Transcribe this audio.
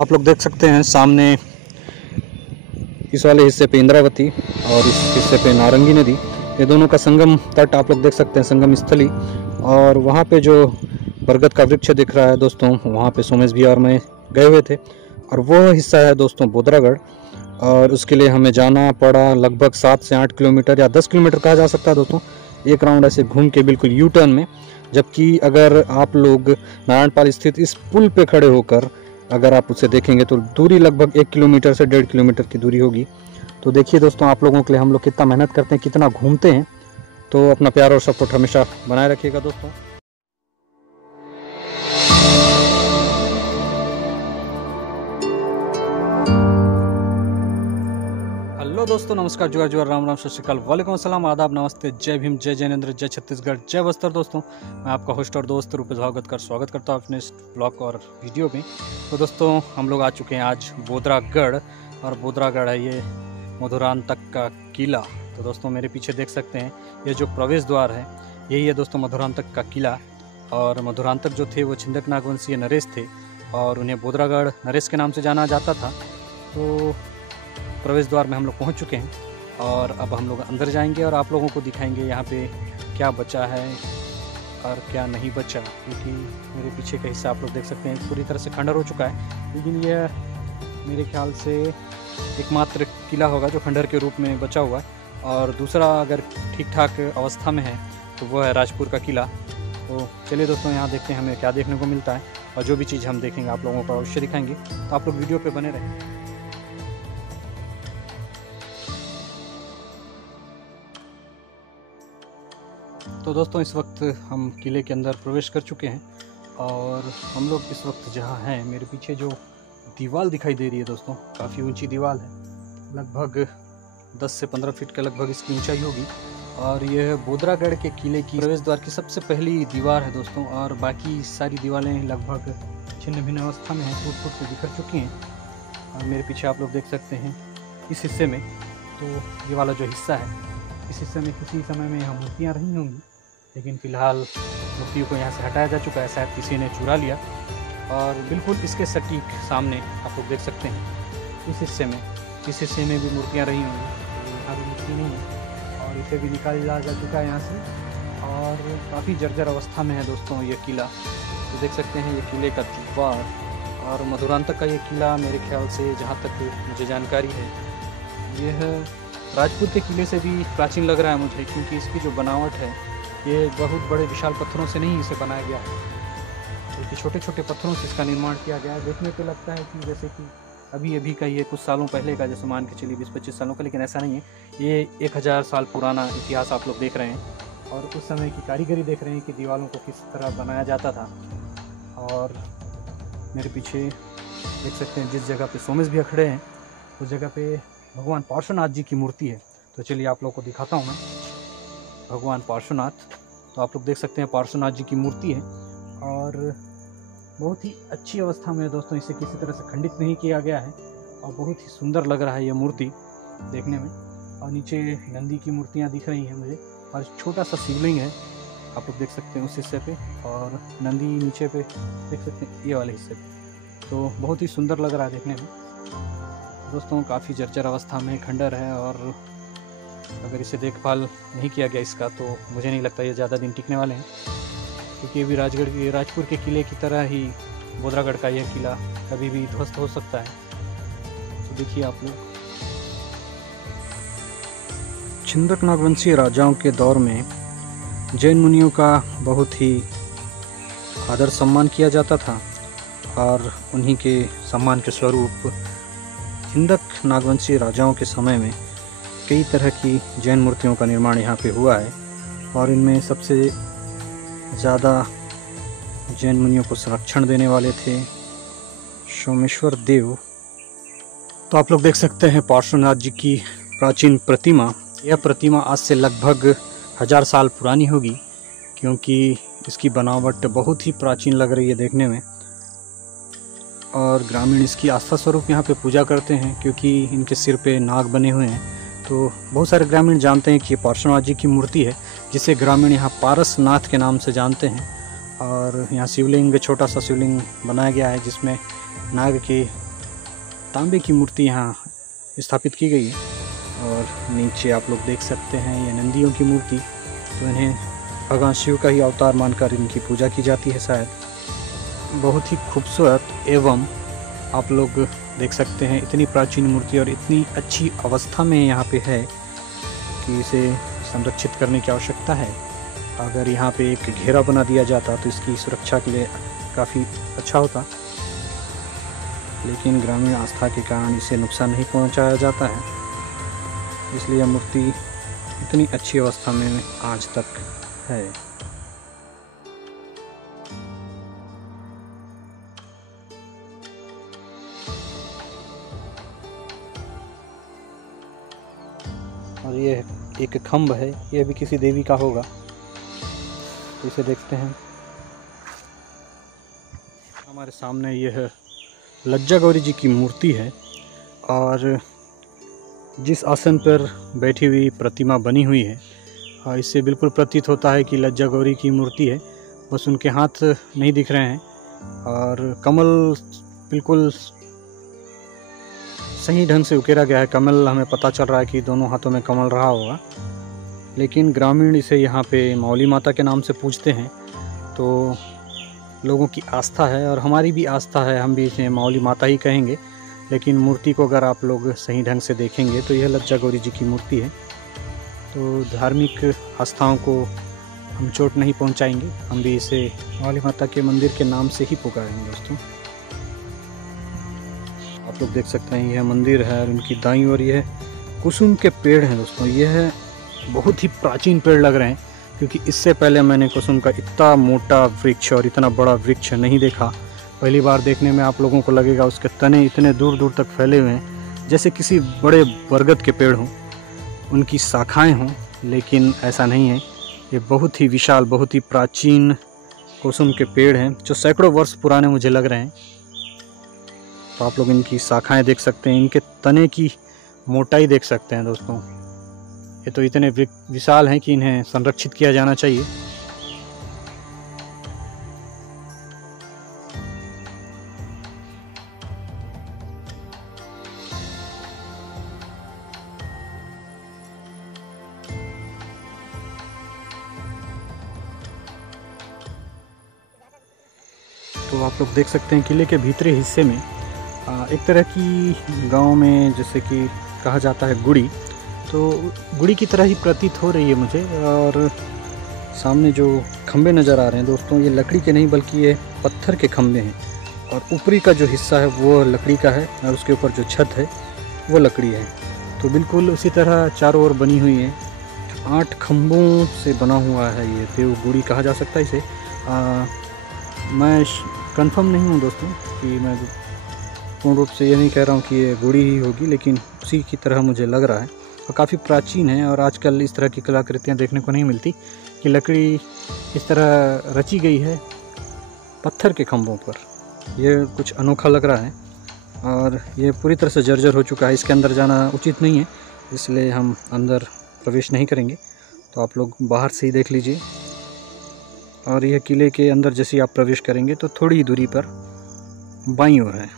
आप लोग देख सकते हैं सामने इस वाले हिस्से पे इंद्रावती और इस हिस्से पे नारंगी नदी, ये दोनों का संगम तट आप लोग देख सकते हैं, संगम स्थली। और वहाँ पे जो बरगद का वृक्ष दिख रहा है दोस्तों, वहाँ पे सोमेश भैया और मैं गए हुए थे और वो हिस्सा है दोस्तों बोदरागढ़। और उसके लिए हमें जाना पड़ा लगभग 7 से 8 किलोमीटर या 10 किलोमीटर कहा जा सकता है दोस्तों, एक राउंड ऐसे घूम के बिल्कुल यू टर्न में। जबकि अगर आप लोग नारायणपाल स्थित इस पुल पे खड़े होकर अगर आप उसे देखेंगे तो दूरी लगभग 1 किलोमीटर से 1.5 किलोमीटर की दूरी होगी। तो देखिए दोस्तों, आप लोगों के लिए हम लोग कितना मेहनत करते हैं, कितना घूमते हैं। तो अपना प्यार और सपोर्ट हमेशा बनाए रखिएगा दोस्तों। हेलो दोस्तों, नमस्कार, जुगार जुगार, राम राम, सत श्री अकाल, वालेकुम अस्सलाम, आदाब, नमस्ते, जय भीम, जय जैनेंद्र, जय छत्तीसगढ़, जय बस्तर। दोस्तों मैं आपका होस्ट और दोस्त रूपेश भागवत कर स्वागत करता हूँ अपने इस ब्लॉग और वीडियो में। तो दोस्तों हम लोग आ चुके हैं आज बोदरागढ़, और बोदरागढ़ है ये मधुरांतक का किला। तो दोस्तों मेरे पीछे देख सकते हैं ये जो प्रवेश द्वार है यही है दोस्तों मधुरांतक का किला। और मधुरांतक जो थे वो छिंदक नागवंशीय नरेश थे और उन्हें बोदरागढ़ नरेश के नाम से जाना जाता था। तो प्रवेश द्वार में हम लोग पहुंच चुके हैं और अब हम लोग अंदर जाएंगे और आप लोगों को दिखाएंगे यहाँ पे क्या बचा है और क्या नहीं बचा, क्योंकि मेरे पीछे का हिस्सा आप लोग देख सकते हैं पूरी तरह से खंडर हो चुका है। लेकिन यह मेरे ख्याल से एकमात्र किला होगा जो खंडर के रूप में बचा हुआ है। और दूसरा अगर ठीक ठाक अवस्था में है तो वो है राजपुर का किला। तो चलिए दोस्तों यहाँ देखते हैं हमें क्या देखने को मिलता है, और जो भी चीज़ हम देखेंगे आप लोगों को अवश्य दिखाएंगे। तो आप लोग वीडियो पर बने रहें। तो दोस्तों इस वक्त हम किले के अंदर प्रवेश कर चुके हैं और हम लोग इस वक्त जहाँ हैं, मेरे पीछे जो दीवार दिखाई दे रही है दोस्तों, काफ़ी ऊंची दीवार है, लगभग 10 से 15 फीट के लगभग इसकी ऊंचाई होगी। और यह बोदरागढ़ के किले की प्रवेश द्वार की सबसे पहली दीवार है दोस्तों। और बाकी सारी दीवारें लगभग छिन्न भिन्न अवस्था में हैं, टूट फूट से बिखर चुकी हैं। और मेरे पीछे आप लोग देख सकते हैं इस हिस्से में, तो ये वाला जो हिस्सा है इस हिस्से में किसी समय में यहाँ मूर्तियाँ रही होंगी, लेकिन फ़िलहाल मूर्तियों को यहाँ से हटाया जा चुका है, शायद किसी ने चुरा लिया। और बिल्कुल इसके सटीक सामने आप लोग देख सकते हैं इस हिस्से में भी मूर्तियाँ रही होंगी, तो यहाँ भी मूर्ति नहीं है और इसे भी निकाला जा चुका है यहाँ से। और काफ़ी जर्जर अवस्था में है दोस्तों ये किला। तो देख सकते हैं ये किले का दीवार। और मधुरांतक का ये किला मेरे ख्याल से जहाँ तक मुझे जानकारी है यह राजपुर के किले से भी प्राचीन लग रहा है मुझे, क्योंकि इसकी जो बनावट है ये बहुत बड़े विशाल पत्थरों से नहीं इसे बनाया गया है, बल्कि छोटे छोटे पत्थरों से इसका निर्माण किया गया है। देखने पे लगता है कि जैसे कि अभी का ये कुछ सालों पहले का, जैसे मान के चलिए 20-25 सालों का, लेकिन ऐसा नहीं है। ये 1000 साल पुराना इतिहास आप लोग देख रहे हैं और उस समय की कारीगरी देख रहे हैं कि दीवारों को किस तरह बनाया जाता था। और मेरे पीछे देख सकते हैं जिस जगह पे सोमेश भैया खड़े हैं उस जगह पे भगवान पार्श्वनाथ जी की मूर्ति है। तो चलिए आप लोगों को दिखाता हूँ मैं भगवान पार्श्वनाथ। तो आप लोग देख सकते हैं पार्श्वनाथ जी की मूर्ति है और बहुत ही अच्छी अवस्था में है दोस्तों, इसे किसी तरह से खंडित नहीं किया गया है और बहुत ही सुंदर लग रहा है यह मूर्ति देखने में। और नीचे नंदी की मूर्तियाँ दिख रही हैं मुझे, और छोटा सा शिवलिंग है आप लोग देख सकते हैं उस हिस्से पे, और नंदी नीचे पे देख सकते हैं ये वाले हिस्से पे। तो बहुत ही सुंदर लग रहा है देखने में दोस्तों। काफ़ी जर्जर अवस्था में खंडर है और अगर इसे देखभाल नहीं किया गया इसका तो मुझे नहीं लगता ये ज़्यादा दिन टिकने वाले हैं, क्योंकि अभी राजपुर के किले की तरह ही बोदरागढ़ का यह किला कभी भी ध्वस्त हो सकता है। तो देखिए आप लोग, छिंदक नागवंशीय राजाओं के दौर में जैन मुनियों का बहुत ही आदर सम्मान किया जाता था और उन्हीं के सम्मान के स्वरूप छिंदक नागवंशीय राजाओं के समय में कई तरह की जैन मूर्तियों का निर्माण यहाँ पे हुआ है। और इनमें सबसे ज़्यादा जैन मुनियों को संरक्षण देने वाले थे सोमेश्वर देव। तो आप लोग देख सकते हैं पार्श्वनाथ जी की प्राचीन प्रतिमा। यह प्रतिमा आज से लगभग 1000 साल पुरानी होगी, क्योंकि इसकी बनावट बहुत ही प्राचीन लग रही है देखने में। और ग्रामीण इसकी आस्था स्वरूप यहाँ पे पूजा करते हैं, क्योंकि इनके सिर पे नाग बने हुए हैं। तो बहुत सारे ग्रामीण जानते हैं कि ये पार्श्वनाथ जी की मूर्ति है, जिसे ग्रामीण यहाँ पारसनाथ के नाम से जानते हैं। और यहाँ शिवलिंग, छोटा सा शिवलिंग बनाया गया है जिसमें नाग की तांबे की मूर्ति यहाँ स्थापित की गई है। और नीचे आप लोग देख सकते हैं ये नंदियों की मूर्ति, तो इन्हें भगवान शिव का ही अवतार मानकर इनकी पूजा की जाती है शायद। बहुत ही खूबसूरत एवं आप लोग देख सकते हैं इतनी प्राचीन मूर्ति और इतनी अच्छी अवस्था में यहाँ पे है कि इसे संरक्षित करने की आवश्यकता है। अगर यहाँ पे एक घेरा बना दिया जाता तो इसकी सुरक्षा के लिए काफ़ी अच्छा होता, लेकिन ग्रामीण आस्था के कारण इसे नुकसान नहीं पहुँचाया जाता है, इसलिए यह मूर्ति इतनी अच्छी अवस्था में आज तक है। और ये एक खम्भ है, ये भी किसी देवी का होगा, तो इसे देखते हैं। हमारे सामने यह लज्जा गौरी जी की मूर्ति है और जिस आसन पर बैठी हुई प्रतिमा बनी हुई है इससे बिल्कुल प्रतीत होता है कि लज्जा गौरी की मूर्ति है, बस उनके हाथ नहीं दिख रहे हैं और कमल बिल्कुल सही ढंग से उकेरा गया है। कमल हमें पता चल रहा है कि दोनों हाथों में कमल रहा होगा, लेकिन ग्रामीण इसे यहाँ पे मौली माता के नाम से पूजते हैं, तो लोगों की आस्था है और हमारी भी आस्था है, हम भी इसे मौली माता ही कहेंगे। लेकिन मूर्ति को अगर आप लोग सही ढंग से देखेंगे तो यह लज्जा गौरी जी की मूर्ति है। तो धार्मिक आस्थाओं को हम चोट नहीं पहुंचाएंगे, हम भी इसे मौली माता के मंदिर के नाम से ही पुकारेंगे। दोस्तों आप लोग देख सकते हैं यह मंदिर है और उनकी दाईं ओर यह कुसुम के पेड़ हैं। दोस्तों यह बहुत ही प्राचीन पेड़ लग रहे हैं, क्योंकि इससे पहले मैंने कुसुम का इतना मोटा वृक्ष और इतना बड़ा वृक्ष नहीं देखा। पहली बार देखने में आप लोगों को लगेगा उसके तने इतने दूर दूर तक फैले हुए हैं जैसे किसी बड़े बरगद के पेड़ हों, उनकी शाखाएं हों, लेकिन ऐसा नहीं है। ये बहुत ही विशाल, बहुत ही प्राचीन कुसुम के पेड़ हैं जो सैकड़ों वर्ष पुराने मुझे लग रहे हैं। तो आप लोग इनकी शाखाएं देख सकते हैं, इनके तने की मोटाई देख सकते हैं। दोस्तों ये तो इतने विशाल हैं कि इन्हें संरक्षित किया जाना चाहिए। तो आप लोग देख सकते हैं किले के भीतरी हिस्से में एक तरह की गांव में जैसे कि कहा जाता है गुड़ी, तो गुड़ी की तरह ही प्रतीत हो रही है मुझे। और सामने जो खंबे नज़र आ रहे हैं दोस्तों, ये लकड़ी के नहीं बल्कि ये पत्थर के खंबे हैं, और ऊपरी का जो हिस्सा है वो लकड़ी का है और उसके ऊपर जो छत है वो लकड़ी है। तो बिल्कुल उसी तरह चारों ओर बनी हुई है, 8 खंभों से बना हुआ है ये देव गुड़ी कहा जा सकता है इसे। मैं कंफर्म नहीं हूँ दोस्तों कि मैं पूर्ण रूप से ये नहीं कह रहा हूँ कि ये गुड़ी ही होगी, लेकिन उसी की तरह मुझे लग रहा है और काफ़ी प्राचीन है। और आजकल इस तरह की कलाकृतियाँ देखने को नहीं मिलती कि लकड़ी इस तरह रची गई है पत्थर के खंभों पर। यह कुछ अनोखा लग रहा है और ये पूरी तरह से जर्जर हो चुका है, इसके अंदर जाना उचित नहीं है, इसलिए हम अंदर प्रवेश नहीं करेंगे। तो आप लोग बाहर से ही देख लीजिए। और यह किले के अंदर जैसे आप प्रवेश करेंगे तो थोड़ी ही दूरी पर बाईं ओर है।